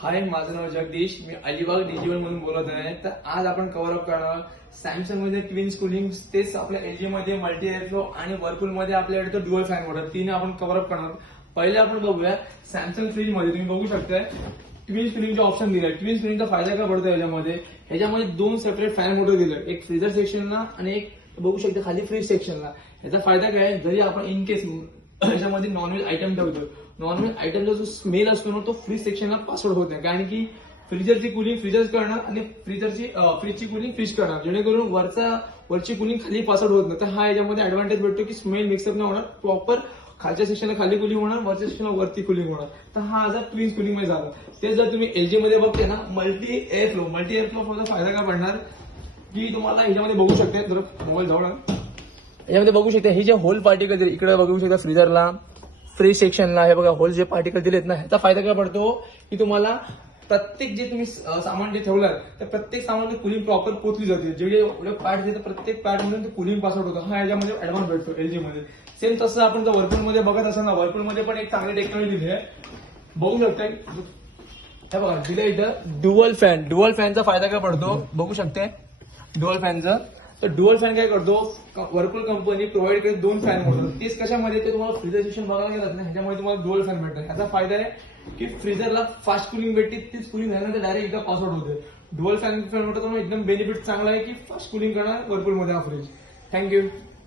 हाय, माझं नाव जगदीश. मी अलिबाग डिजिटल म्हणून बोलत आहे. तर आज आपण कव्हर अप करणार सॅमसंग मध्ये ट्विन्स कूलिंग, तेच आपल्या एलजी मध्ये मल्टी एअरफ्लो आणि वर्लपूल मध्ये आपल्याकडे तो ड्युअल फॅन मोटर, तीन आपण कव्हर अप करणार. पहिले आपण बघूया सॅमसंग फ्रीज मध्ये. तुम्ही बघू शकताय ट्विन्स कूलिंगचा ऑप्शन दिलाय. ट्विन्स कूलिंगचा फायदा काय पडतो ह्याच्यामध्ये दोन सेपरेट फॅन मोटर दिले, एक फ्रीजर सेक्शनला आणि एक बघू शकता खाली फ्रीज सेक्शनला. याचा फायदा काय आहे, जरी आपण इन केस त्याच्यामध्ये नॉनव्हेज आयटम ठेवतो, नॉनव्हेज आयटमचा जो स्मेल असतो ना तो फ्रीज सेक्शनला पासवर्ड होत नाही, कारण की फ्रीजरची कुलिंग फ्रीजर्स करणार आणि फ्रीजची कुलिंग फ्रीज करणार, जेणेकरून वरची कुलिंग खाली पासवर्ड होत नाही. तर हा याच्यामध्ये ऍडव्हान्टेज भेटतो की स्मेल मिक्सअप नाही होणार, प्रॉपर खालच्या सेक्शनला खाली कुलिंग होणार, वरच्या सेक्शनला वरती कुलिंग होणार. तर हा आता ट्विन्स कुलिंग मध्ये झाला. ते जर तुम्ही एलजी मध्ये बघते ना मल्टी एअरफ्लो फायदा काय पडणार की तुम्हाला ह्याच्यामध्ये बघू शकते, जर मोबाईल जवळ याच्यामध्ये बघू शकता हे जे होल पार्टिकल इकडे बघू शकता फ्रीजरला, फ्रीज सेक्शनला हे बघा होल जे पार्टिकल दिलेत ना, ह्याचा फायदा काय पडतो की तुम्हाला प्रत्येक जे तुम्ही सामान जे ठेवलं तर प्रत्येक सामान कुलिंग प्रॉपर पोचली जाते. जेवढे पार्ट देतात प्रत्येक पार्ट मधून ते कुलिंग पासवर्ड होतं. हा याच्यामध्ये ऍडव्हान्स भेटतो एलजी मध्ये. सेम तसं आपण जर वर्लपूल मध्ये बघत असाल ना, वर्लपूल मध्ये पण एक चांगली टेक्नॉलॉजी दिली आहे. बघू शकताय हे बघा दिलं इथं डुअल फॅनचा फायदा काय पडतो बघू शकते. डुअल फॅनचा तर डुअल फॅन काय करतो, वर्लपूल कंपनी प्रोव्हाइड करते दोन फॅन मोटर. तेच कशामध्ये ते तुम्हाला फ्रीजर सेक्शन बघायला गेलात ना, ह्याच्यामध्ये तुम्हाला डुअल फॅन भेटतात. ह्याचा फायदा आहे की फ्रीजरला फास्ट कुलिंग भेटते, तीच कुलिंग झाल्यानंतर डायरेक्ट एकदा पासवर्ड होते. डुअल फॅन मोटर एकदम बेनिफिट चांगला आहे की फास्ट कुलिंग करणार वर्लपूल मध्ये हा फ्रीज. थँक्यू.